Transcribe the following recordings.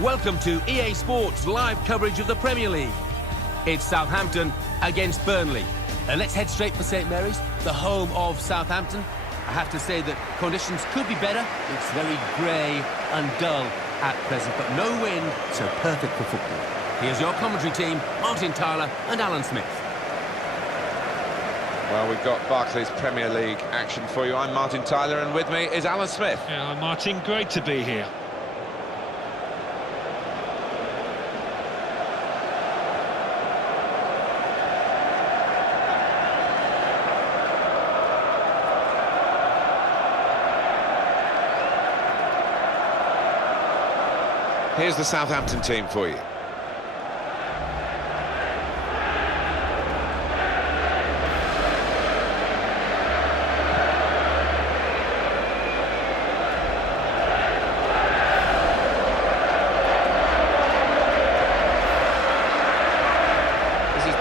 Welcome to EA Sports live coverage of the Premier League. It's Southampton against Burnley. Let's head straight for St Mary's, the home of Southampton. I have to say that conditions could be better. It's very grey and dull at present, but no wind, so perfect for football. Here's your commentary team, Martin Tyler and Alan Smith. Well, we've got Barclays Premier League action for you. I'm Martin Tyler, and with me is Alan Smith. Yeah, I'm Martin. Great to be here. Here's the Southampton team for you.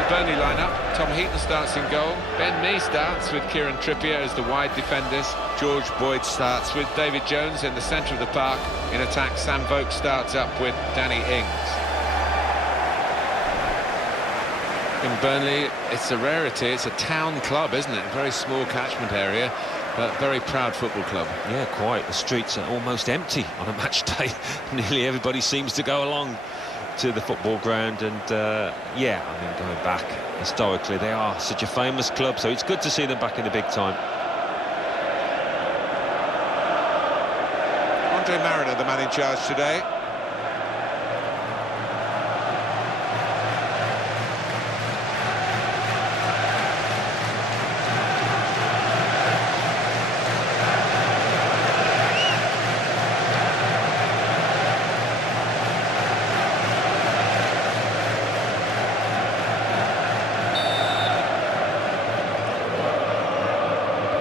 Burnley lineup. Tom Heaton starts in goal. Ben Mee starts with Kieran Trippier as the wide defenders. George Boyd starts with David Jones in the centre of the park. In attack, Sam Vokes starts up with Danny Ings. In Burnley, it's a rarity. It's a town club, isn't it? A very small catchment area, but very proud football club. Yeah, quite. The streets are almost empty on a match day. Nearly everybody seems to go along to the football ground, and yeah, I mean, going back historically, they are such a famous club, so it's good to see them back in the big time. Andre Mariner, the man in charge today.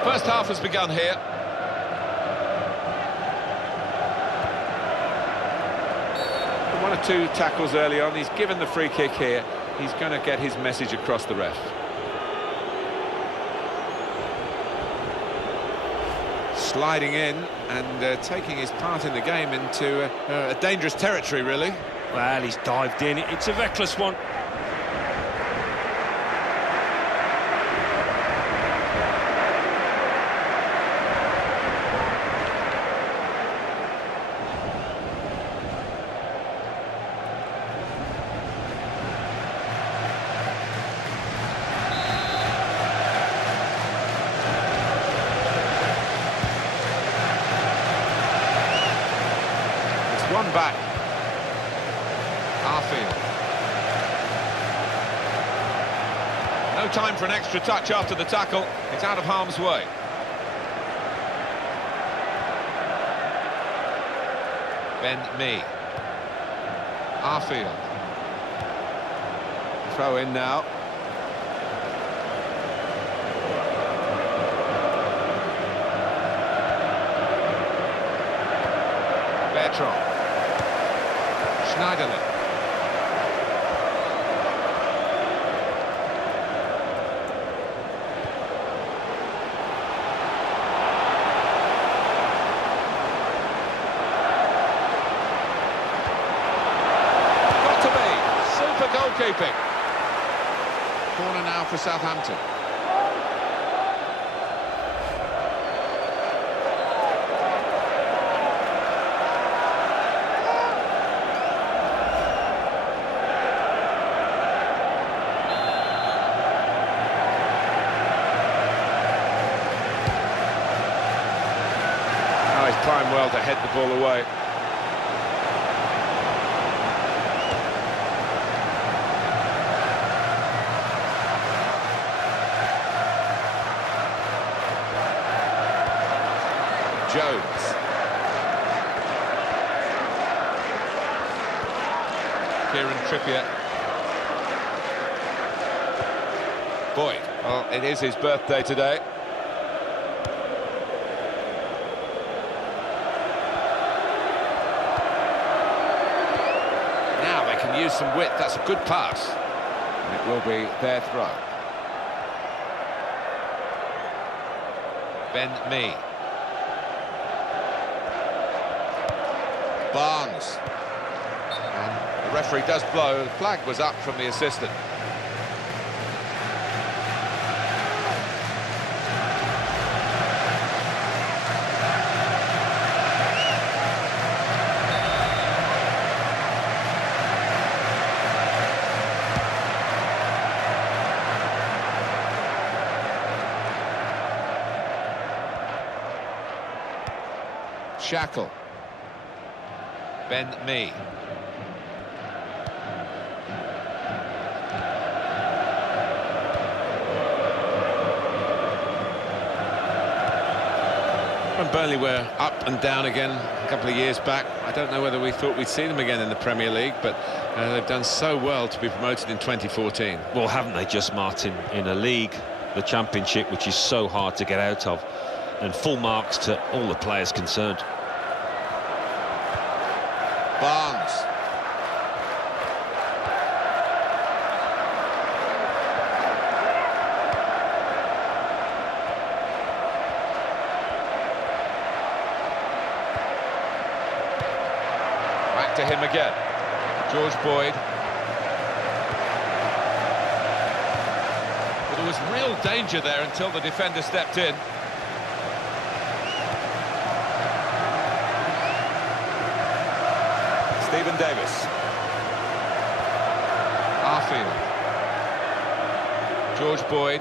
First half has begun here. One or two tackles early on. He's given the free kick here. He's going to get his message across the ref. Sliding in and taking his part in the game into a dangerous territory, really. Well, he's dived in. It's a reckless one. One back. Arfield. No time for an extra touch after the tackle. It's out of harm's way. Ben Mee. Arfield. Throw in now. Bertrand. Schneiderlin. Got to be. Super goalkeeping. Corner now for Southampton. He's timed well to head the ball away. Jones. Kieran Trippier. Boyd. Well, it is his birthday today. Use some width. That's a good pass, and it will be their throw. Ben Mee. Barnes. And the referee does blow. The flag was up from the assistant. Shackle. Ben Mee. When Burnley were up and down again a couple of years back, I don't know whether we thought we'd see them again in the Premier League, but they've done so well to be promoted in 2014. Well, haven't they just, Martin, in a league, the Championship, which is so hard to get out of, and full marks to all the players concerned. Barnes. Back to him again. George Boyd. Well, there was real danger there until the defender stepped in. Stephen Davis. Arfield. George Boyd.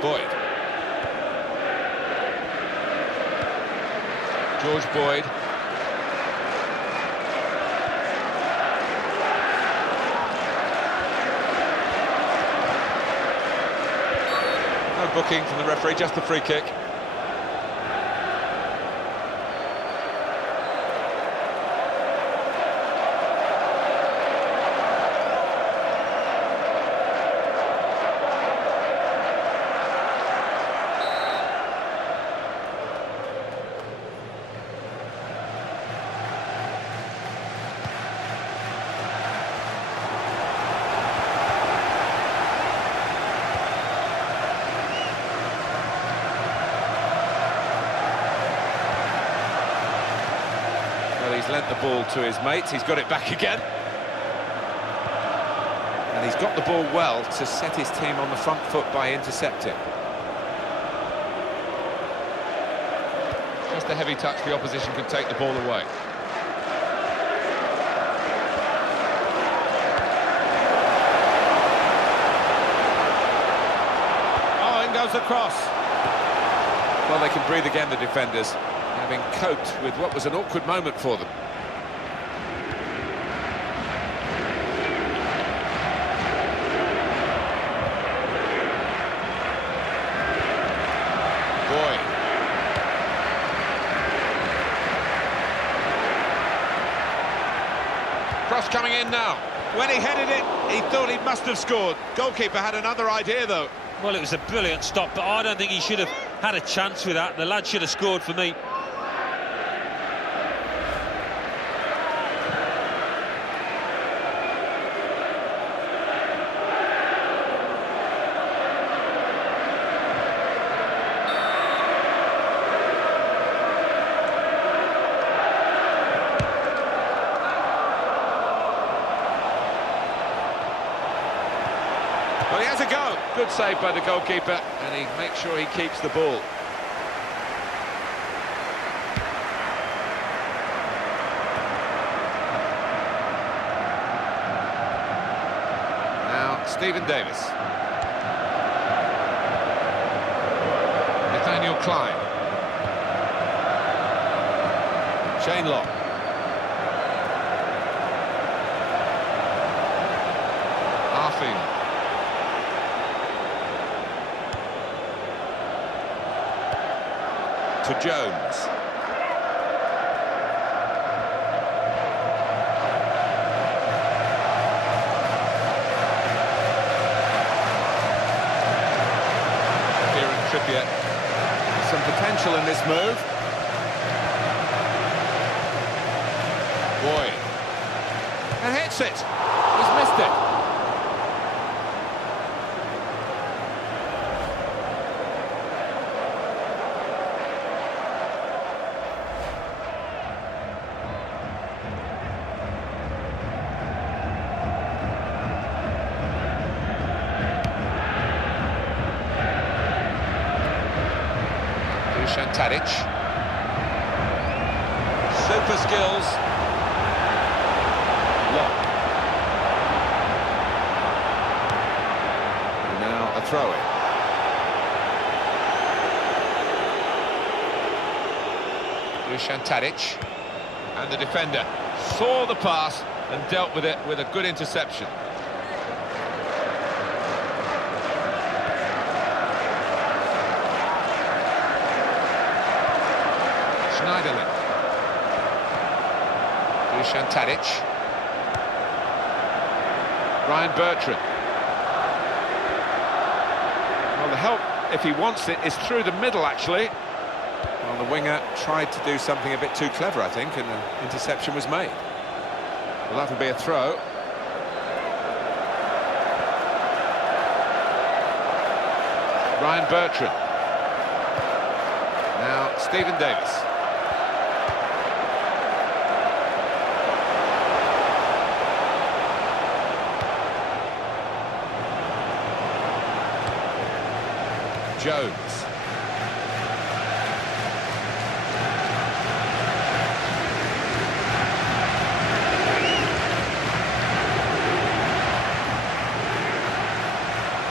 Boyd. George Boyd. No booking from the referee, just the free kick. He's lent the ball to his mates, he's got it back again. And he's got the ball well to set his team on the front foot by intercepting. Just a heavy touch, the opposition can take the ball away. Oh, in goes the cross. Well, they can breathe again, the defenders, having coped with what was an awkward moment for them. Boyd. Cross coming in now. When he headed it, he thought he must have scored. Goalkeeper had another idea, though. Well, it was a brilliant stop, but I don't think he should have had a chance with that. The lad should have scored for me. Well, he has a go. Good save by the goalkeeper, and he makes sure he keeps the ball. Now, Stephen Davis. Nathaniel Klein. Shane Long. Arfield. To Jones. Kieran Trippier. Some potential in this move. Boyd. And hits it. He's missed it. Dusan Tadic. Super skills. Lock. And now a throw-in. Dusan Tadic. And the defender saw the pass and dealt with it with a good interception. Schneiderlin. Dusan Tadic. Ryan Bertrand. Well, the help, if he wants it, is through the middle, actually. Well, the winger tried to do something a bit too clever, I think, and an interception was made. Well, that'll be a throw. Ryan Bertrand. Now, Stephen Davis. Jones.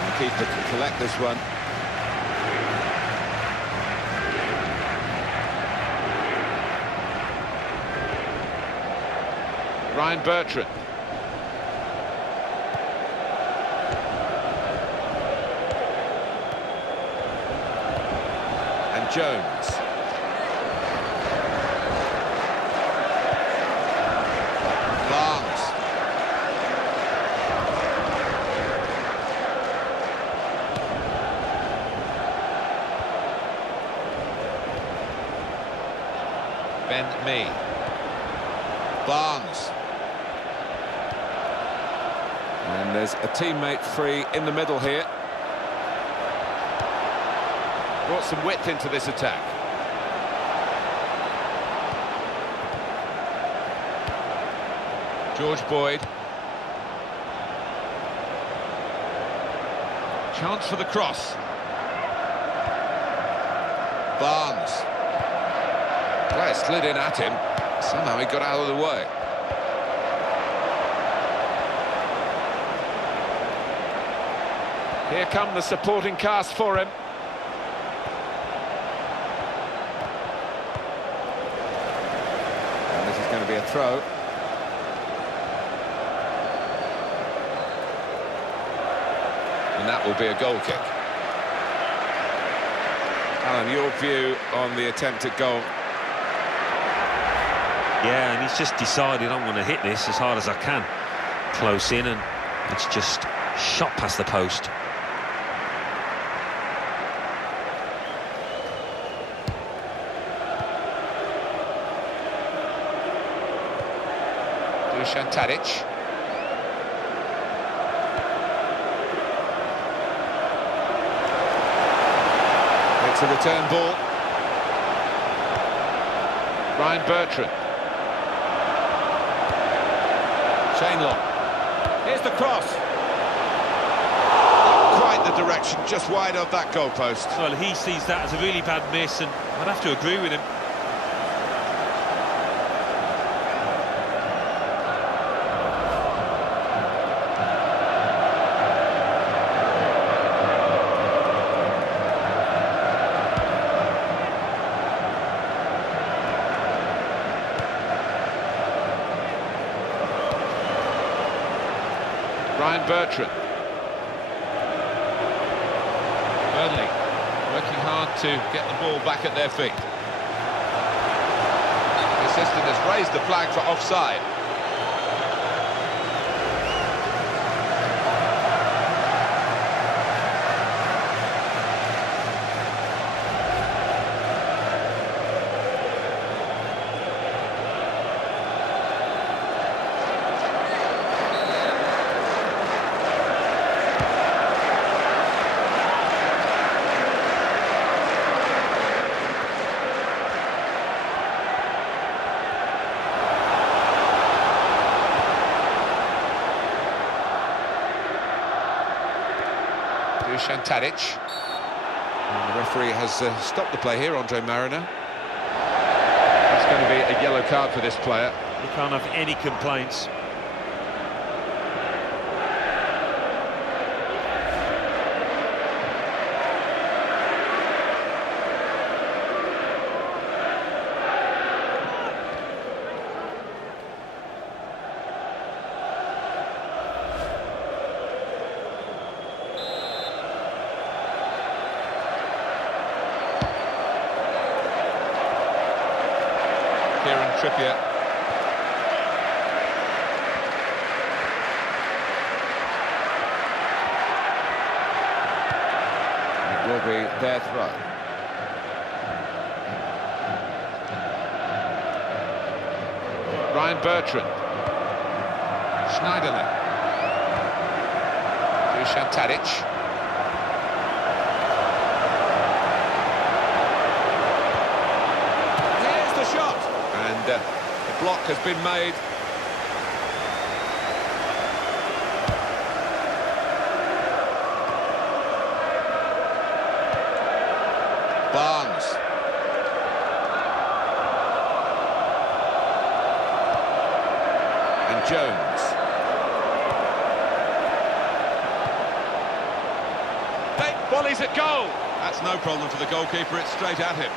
The keeper can collect this one. Ryan Bertrand. And Jones. Barnes. Ben Mee. Barnes. And there's a teammate free in the middle here. Brought some width into this attack. George Boyd. Chance for the cross. Barnes. Player slid in at him. Somehow he got out of the way. Here come the supporting cast for him. And this is going to be a throw. And that will be a goal kick. Alan, your view on the attempt at goal? Yeah, and he's just decided I'm going to hit this as hard as I can. Close in, and it's just shot past the post. Dusan Tadic. It's a return ball. Ryan Bertrand. Shane Long. Here's the cross. Not quite the direction, just wide of that goalpost. Well, he sees that as a really bad miss, and I'd have to agree with him. Ryan Bertrand. Burnley working hard to get the ball back at their feet. The assistant has raised the flag for offside. Dusan Tadic. And the referee has stopped the play here, Andre Mariner. That's going to be a yellow card for this player. You can't have any complaints. Trippier. It will be their throw. Ryan Bertrand. Schneiderlin. Dusan Tadic. And the block has been made. Barnes. And Jones. Volleys at goal. That's no problem for the goalkeeper, it's straight at him.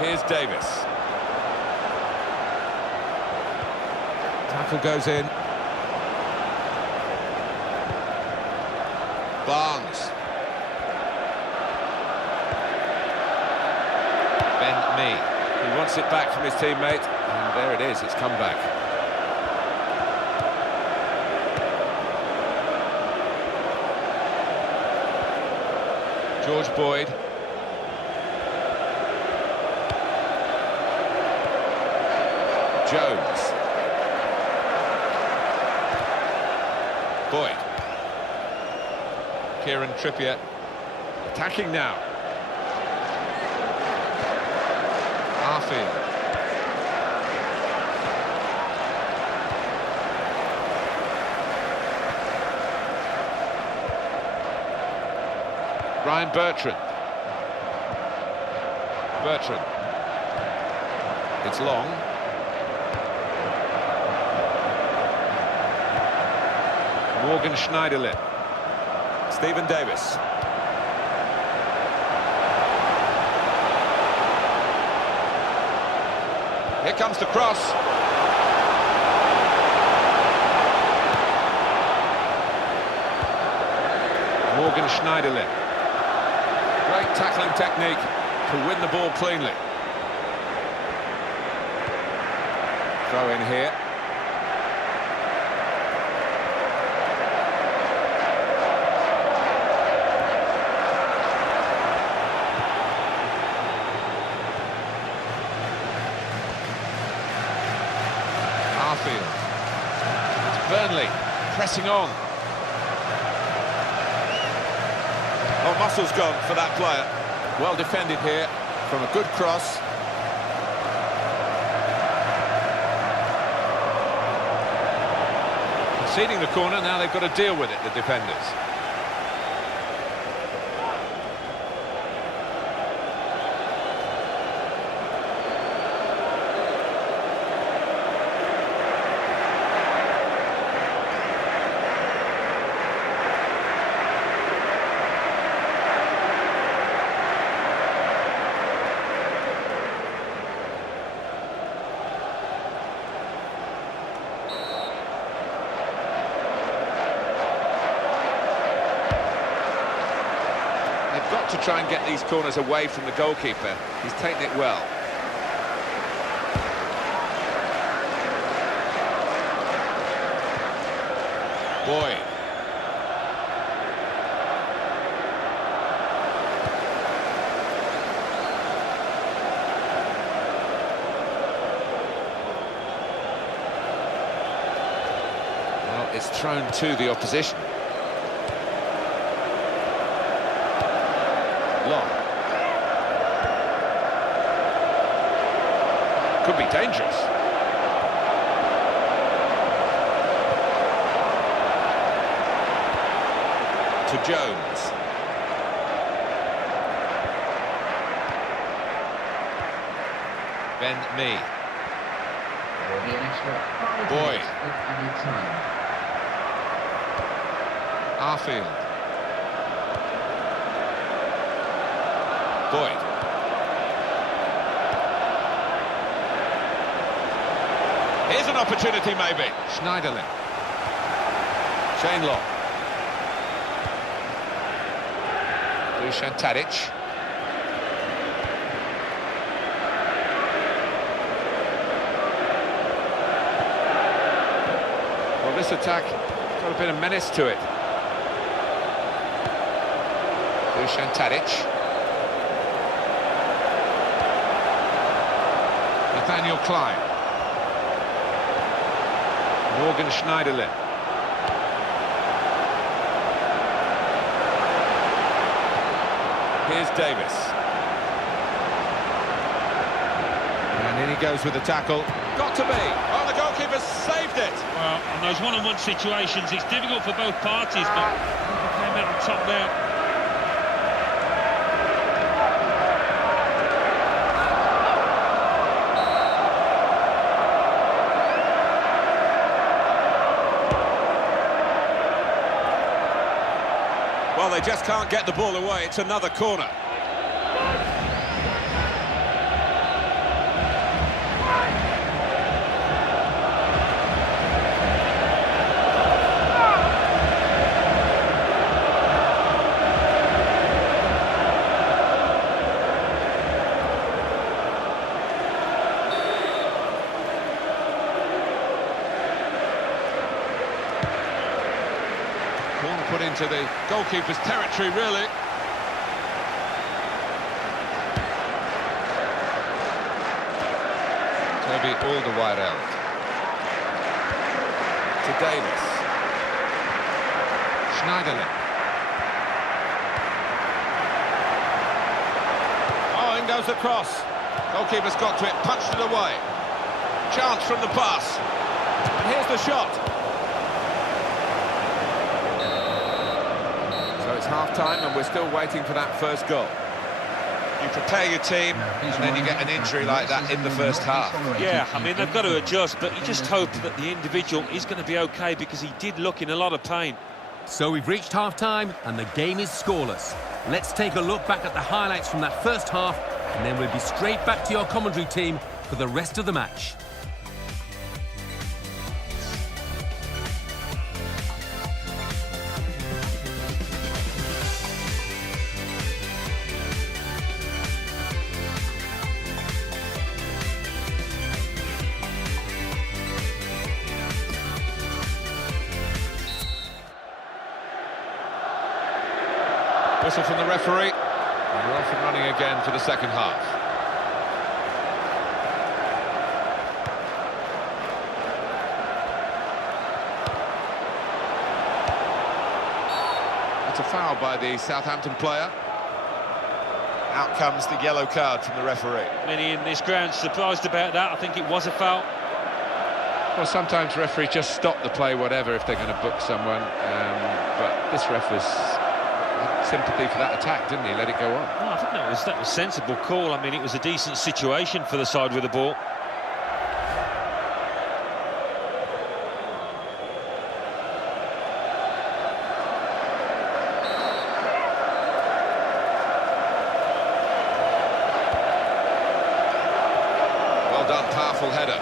Here's Davis. Tackle goes in. Barnes. Ben Mee. He wants it back from his teammate, and there it is, it's come back. George Boyd. Jones. Boyd. Kieran Trippier. Attacking now. Arfield. Ryan Bertrand. Bertrand. It's long. Morgan Schneiderlin. Stephen Davis. Here comes the cross. Morgan Schneiderlin. Great tackling technique to win the ball cleanly. Throw in here. It's Burnley pressing on. Oh, muscle's gone for that player. Well defended here from a good cross. Conceding the corner, now they've got to deal with it, the defenders. Got to try and get these corners away from the goalkeeper. He's taken it well. Boyd. Well, it's thrown to the opposition. Long. Could be dangerous. To Jones. Ben Mee. Boyd. Arfield. Boyd. Here's an opportunity, maybe. Schneiderlin. Shane Long. Dusan Tadic. Well, this attack got a bit of menace to it. Dusan Tadic. Nathaniel Klein. Morgan Schneiderlin. Here's Davis. And in he goes with the tackle. Got to be. Oh, the goalkeeper saved it. Well, on those one-on-one situations, it's difficult for both parties, but he came out on top there. Well, they just can't get the ball away. It's another corner. Put into the goalkeeper's territory, really. Toby Alderweireld. To Davis. Schneiderlin. Oh, in goes the cross. Goalkeeper's got to it, punched it away. Chance from the pass. And here's the shot. It's half-time and we're still waiting for that first goal. You prepare your team and then you get an injury like that in the first half. Yeah, I mean, they've got to adjust, but you just hope that the individual is going to be OK because he did look in a lot of pain. So we've reached half-time and the game is scoreless. Let's take a look back at the highlights from that first half and then we'll be straight back to your commentary team for the rest of the match. Whistle from the referee. And we're off and running again for the second half. It's a foul by the Southampton player. Out comes the yellow card from the referee. Many in this ground surprised about that. I think it was a foul. Well, sometimes referees just stop the play, whatever, if they're going to book someone. But this ref was sympathy for that attack, didn't he? Let it go on. No, I think that was a sensible call. I mean, it was a decent situation for the side with the ball. Well done, powerful header.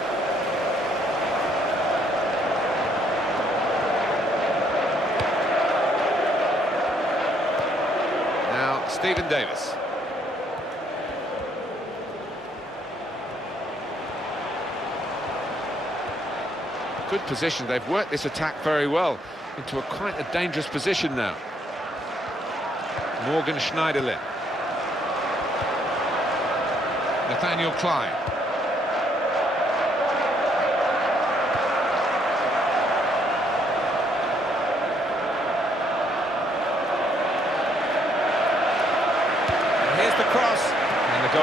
Stephen Davis. Good position. They've worked this attack very well into quite a dangerous position now. Morgan Schneiderlin. Nathaniel Klein.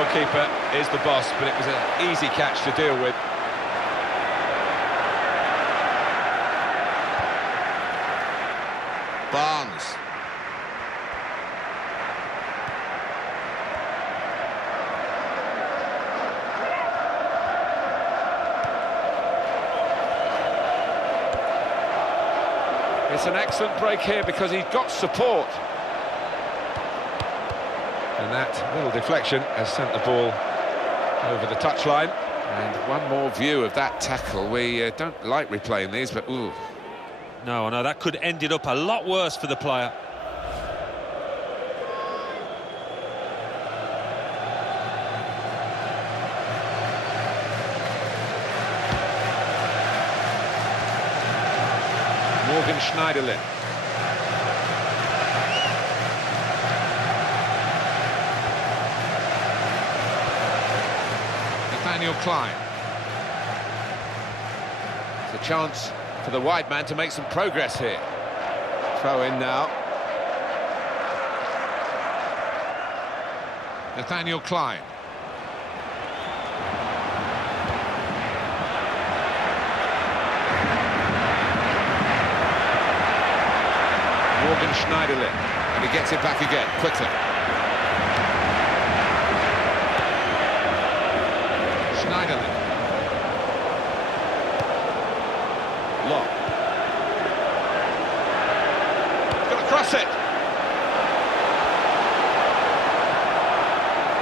goalkeeper is the boss, but it was an easy catch to deal with. Barnes. It's an excellent break here because he's got support. And that little deflection has sent the ball over the touchline. And one more view of that tackle. We don't like replaying these, but ooh. No, I know, that could have ended up a lot worse for the player. Morgan Schneiderlin. Nathaniel Klein. It's a chance for the wide man to make some progress here. Throw in now. Nathaniel Klein. Morgan Schneiderlin, and he gets it back again, quickly. Schneiderlin. Long. He's got to cross it.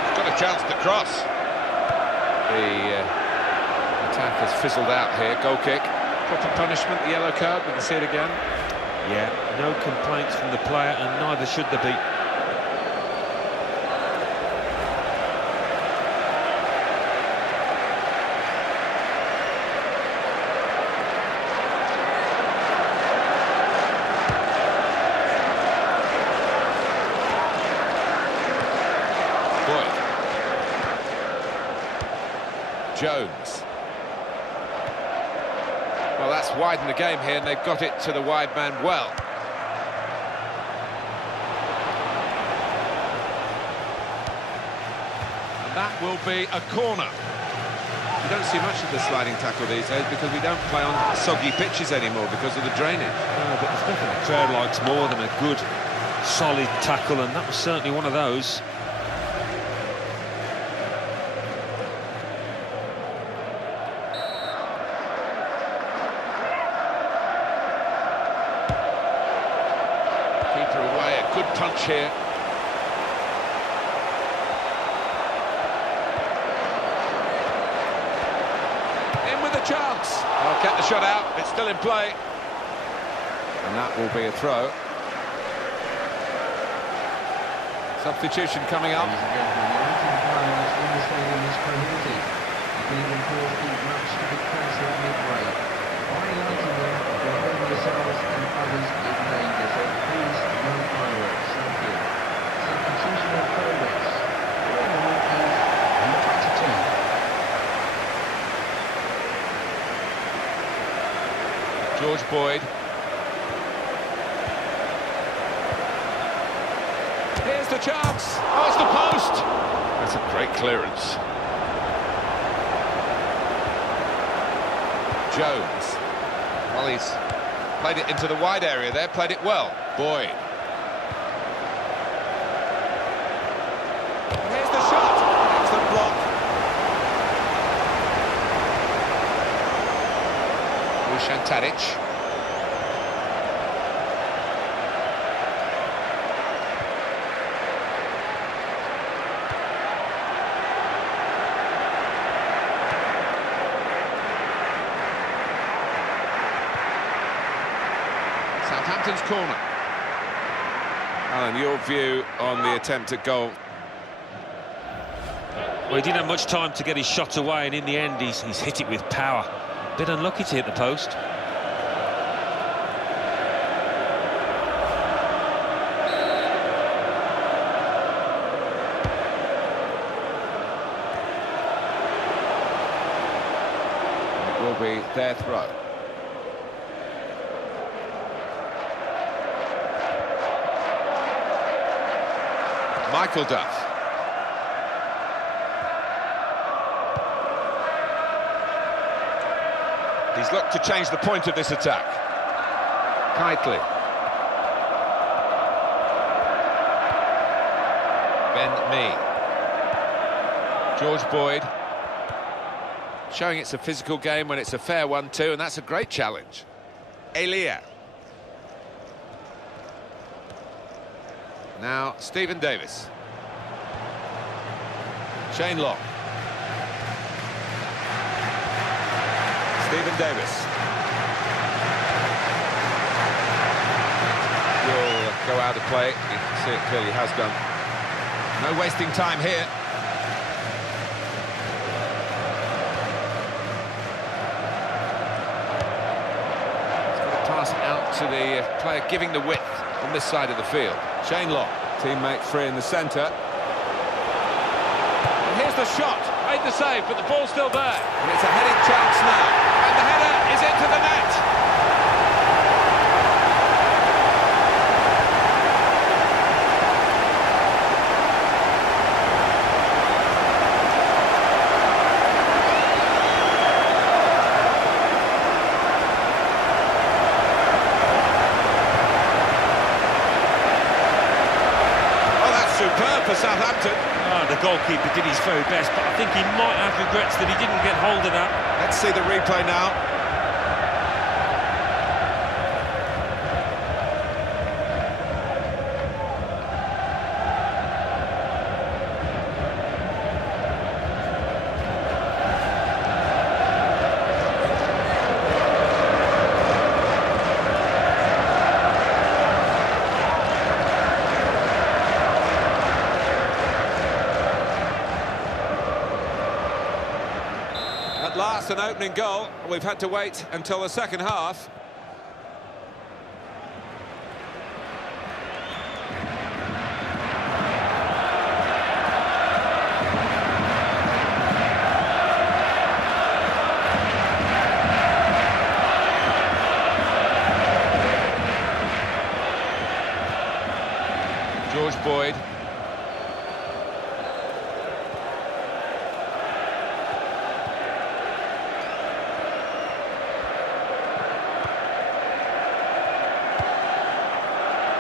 He's got a chance to cross. The attack has fizzled out here, goal kick. Proper punishment, the yellow card, we can see it again. Yeah, no complaints from the player, and neither should there be. Boyd. Jones. Well, that's widened the game here, and they've got it to the wide man well. And that will be a corner. You don't see much of the sliding tackle these days because we don't play on soggy pitches anymore because of the drainage. No, but there's nothing the crowd likes more than a good, solid tackle, and that was certainly one of those. Good punch here. In with a chance. Oh, kept the shot out. It's still in play. And that will be a throw. Substitution coming up. George Boyd. Here's the chance. Oh, it's the post. That's a great clearance. Jones. Well, he's played it into the wide area there, played it well. Boyd. Here's the shot. Excellent block. Dusan Tadic. Southampton's corner. Alan, your view on the attempt at goal? Well, he didn't have much time to get his shot away, and in the end he's hit it with power. Bit unlucky to hit the post. It will be their throw. Michael Duff. He's looked to change the point of this attack. Kitely. Ben Mee. George Boyd. Showing it's a physical game when it's a fair one too, and that's a great challenge. Elia. Now Stephen Davis. Shane Long. Stephen Davis. Will go out of play. You can see it clearly has done. No wasting time here. He's got to pass it out to the player giving the width on this side of the field. Shane Long, teammate free in the centre. And here's the shot. Made the save, but the ball's still there. And it's a headed chance now. And the header is into the net. Oh, that's superb for Southampton. The goalkeeper did his very best, but I think he might have regrets that he didn't get hold of that. Let's see the replay now. At last, an opening goal. We've had to wait until the second half. George Boyd.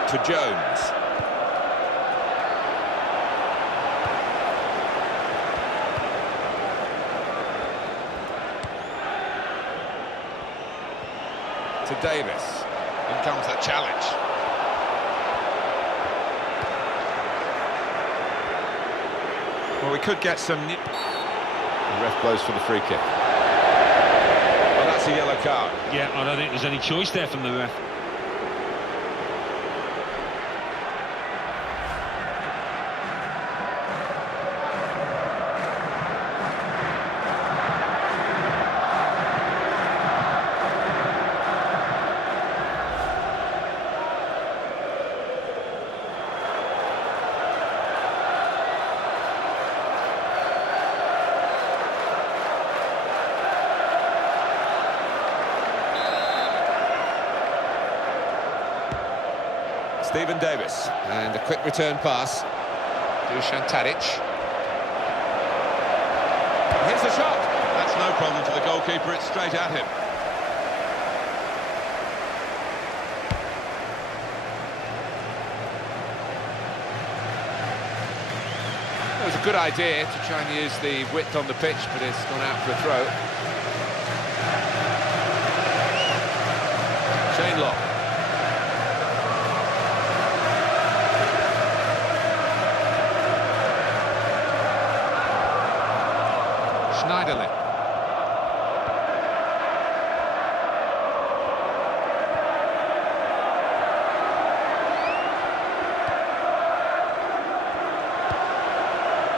To Jones. To Davis. In comes the challenge. Well, we could get some... The ref blows for the free kick. Well, that's a yellow card. Yeah, I don't think there's any choice there from the ref. Stephen Davis, and a quick return pass. Dusan Tadic. Here's the shot. That's no problem for the goalkeeper, it's straight at him. It was a good idea to try and use the width on the pitch, but it's gone out for a throw. Shane Long. Schneiderlin.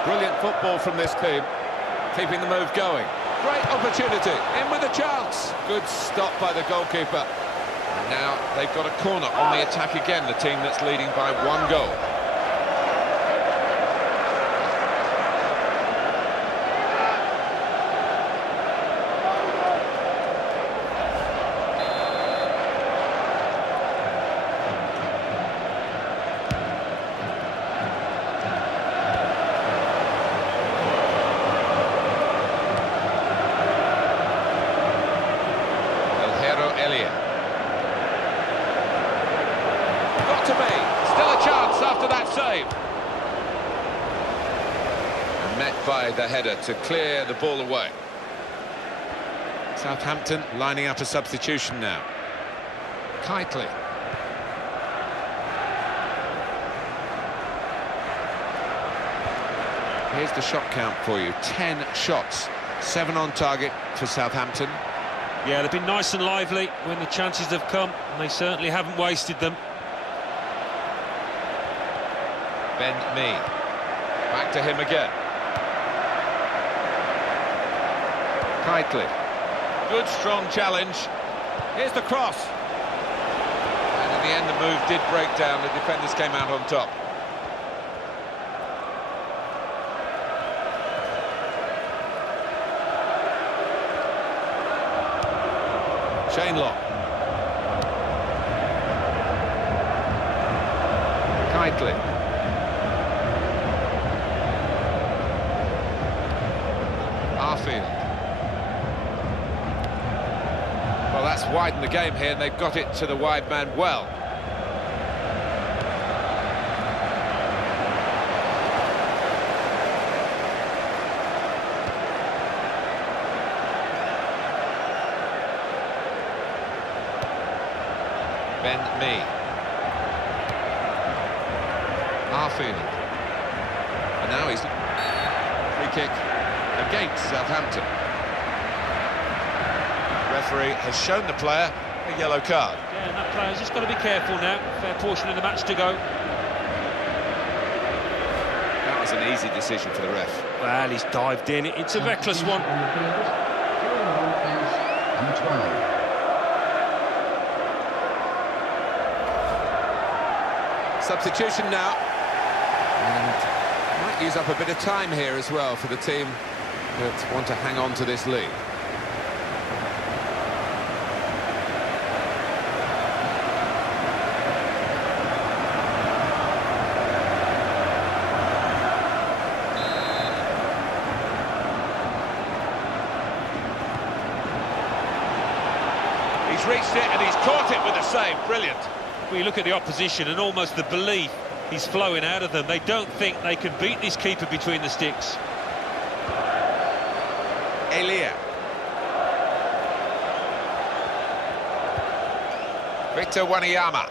Brilliant football from this team, keeping the move going. Great opportunity, in with a chance. Good stop by the goalkeeper. And now they've got a corner on the attack again, the team that's leading by 1 goal. by the header to clear the ball away. Southampton lining up a substitution now. Kitely. Here's the shot count for you. 10 shots, 7 on target for Southampton. Yeah, they've been nice and lively when the chances have come, and they certainly haven't wasted them. Ben Mee. Back to him again. Kitely. Good, strong challenge. Here's the cross. And in the end, the move did break down. The defenders came out on top. Lock. Kitely. Arfield. Well, that's widened the game here, and they've got it to the wide man well. Ben Mee. Arfield. And now he's... Free kick against Southampton. Referee has shown the player a yellow card. Yeah, and that player's just got to be careful now. Fair portion of the match to go. That was an easy decision for the ref. Well, he's dived in. It's a reckless one. Substitution now, and might use up a bit of time here as well for the team that want to hang on to this lead. He's reached it and he's caught it with a save. Brilliant. Well, you look at the opposition and almost the belief is flowing out of them. They don't think they can beat this keeper between the sticks. Elia. Victor Wanyama.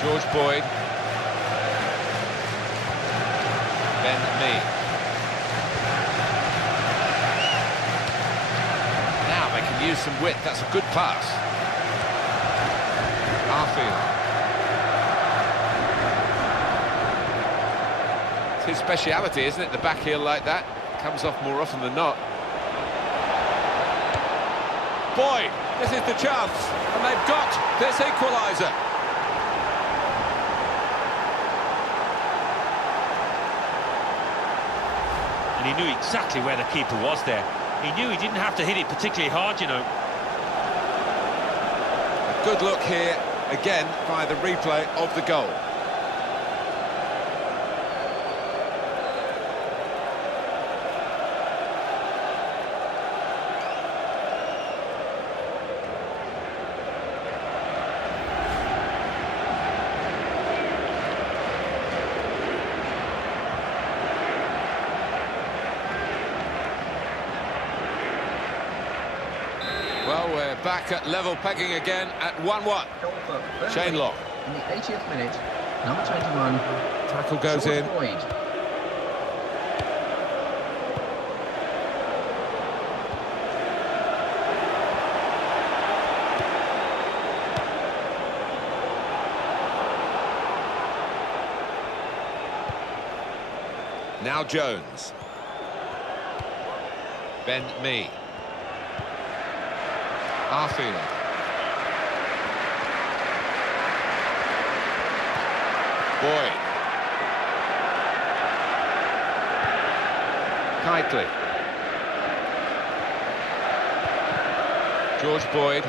George Boyd. Ben Mee. Use some width, that's a good pass. Arfield. It's his speciality, isn't it? The back heel like that comes off more often than not. Boyd, this is the chance, and they've got this equalizer. And he knew exactly where the keeper was there. He knew he didn't have to hit it particularly hard, you know. A good look here, again, by the replay of the goal. Well, we're back at level pegging again at 1-1. Chain lock. In the 80th minute, number 21. Tackle goes in. Boyd. Now Jones. Ben Mee. Arfield. Boyd. Kitely. George Boyd.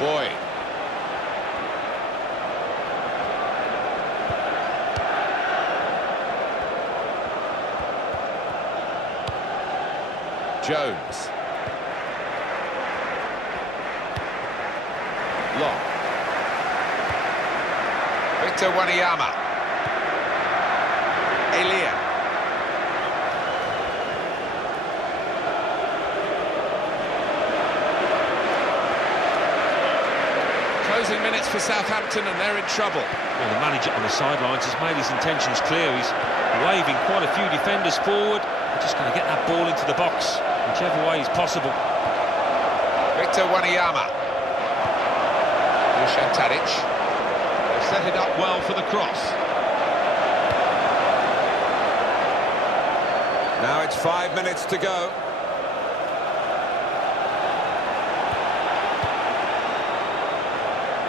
Boyd. Jones. long. Victor Wanyama. Elia. Closing minutes for Southampton, and they're in trouble. Well, the manager on the sidelines has made his intentions clear. He's waving quite a few defenders forward. They're just going to get that ball into the box, whichever way is possible. Victor Wanyama. Dusan Tadic. They've set it up well for the cross. Now it's 5 minutes to go.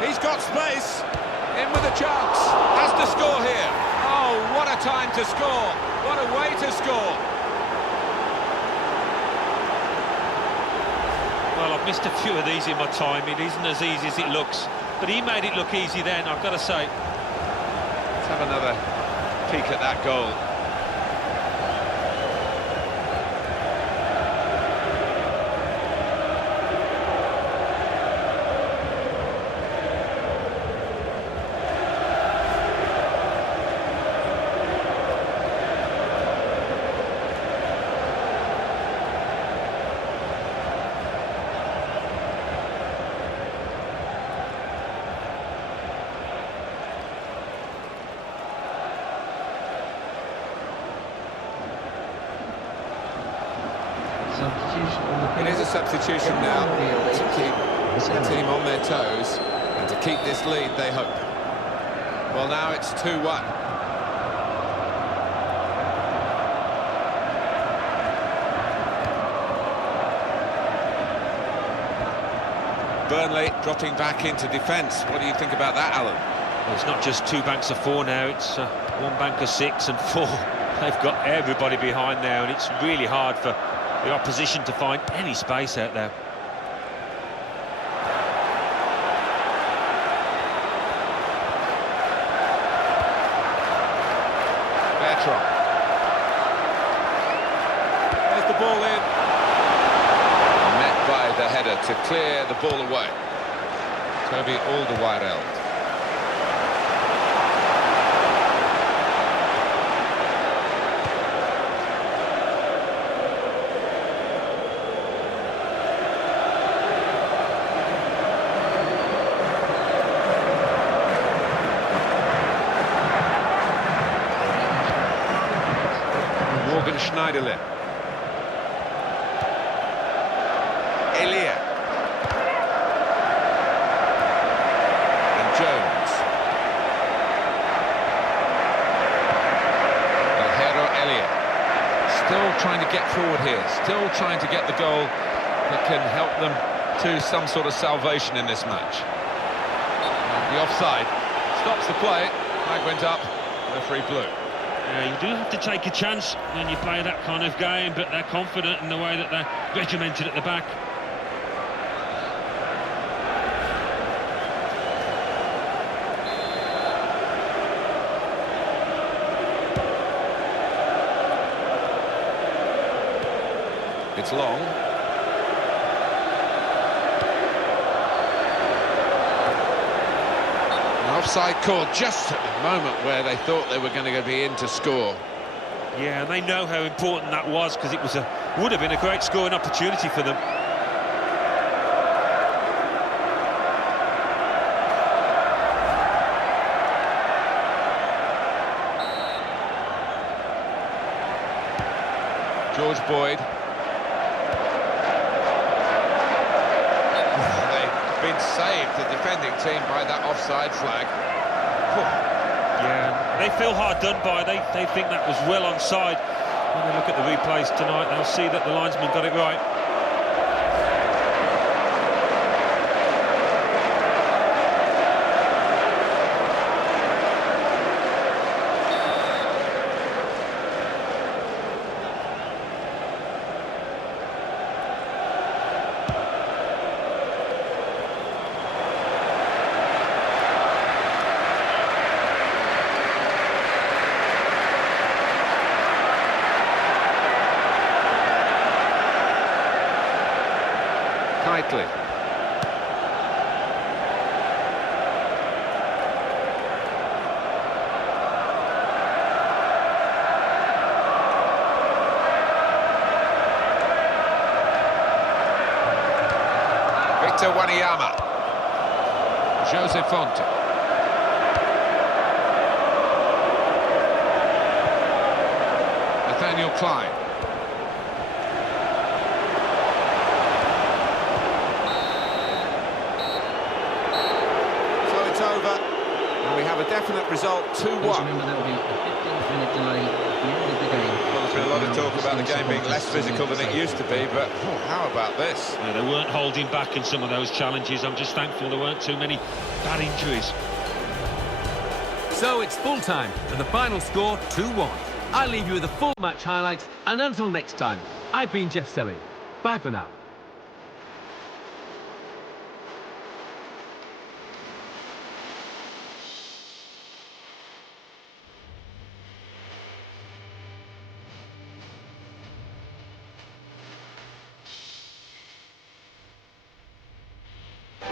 He's got space. In with a chance. Has to score here. Oh, what a time to score. What a way to score. Well, I've missed a few of these in my time. It isn't as easy as it looks. But he made it look easy then, I've got to say. Let's have another peek at that goal. It is a substitution now to keep the team on their toes and to keep this lead, they hope. Well, now it's 2-1. Burnley dropping back into defence. What do you think about that, Alan? Well, it's not just 2 banks of 4 now, it's 1 bank of 6 and 4. They've got everybody behind now, and it's really hard for the opposition to find any space out there. Bertrand. There's the ball in. Met by the header to clear the ball away. Toby Alderweireld. Schneiderlin. Elia. And Jones. Alhero Elia. Still trying to get forward here. Still trying to get the goal that can help them to some sort of salvation in this match. The offside stops the play. Flag went up. Referee blew. Yeah, you do have to take a chance when you play that kind of game, but they're confident in the way that they're regimented at the back. It's long. Offside call just at the moment where they thought they were going to be in to score. Yeah, and they know how important that was, because it was would have been a great scoring opportunity for them. George Boyd. Been saved, the defending team, by that offside flag. Yeah, they feel hard done by. They think that was well onside. When they look at the replays tonight, they'll see that the linesman got it right. Victor Wanyama. Jose Fonte. Nathaniel Klein. So it's over, and we have a definite result, 2-1. Remember there will be a 15-minute delay at the end of the game. Well, there's been a lot of talk about the game being less physical than it used to be, but how about this? Yeah, they weren't holding back in some of those challenges. I'm just thankful there weren't too many bad injuries. So it's full time, and the final score 2-1. I'll leave you with the full match highlights, and until next time, I've been Jeff Selly. Bye for now.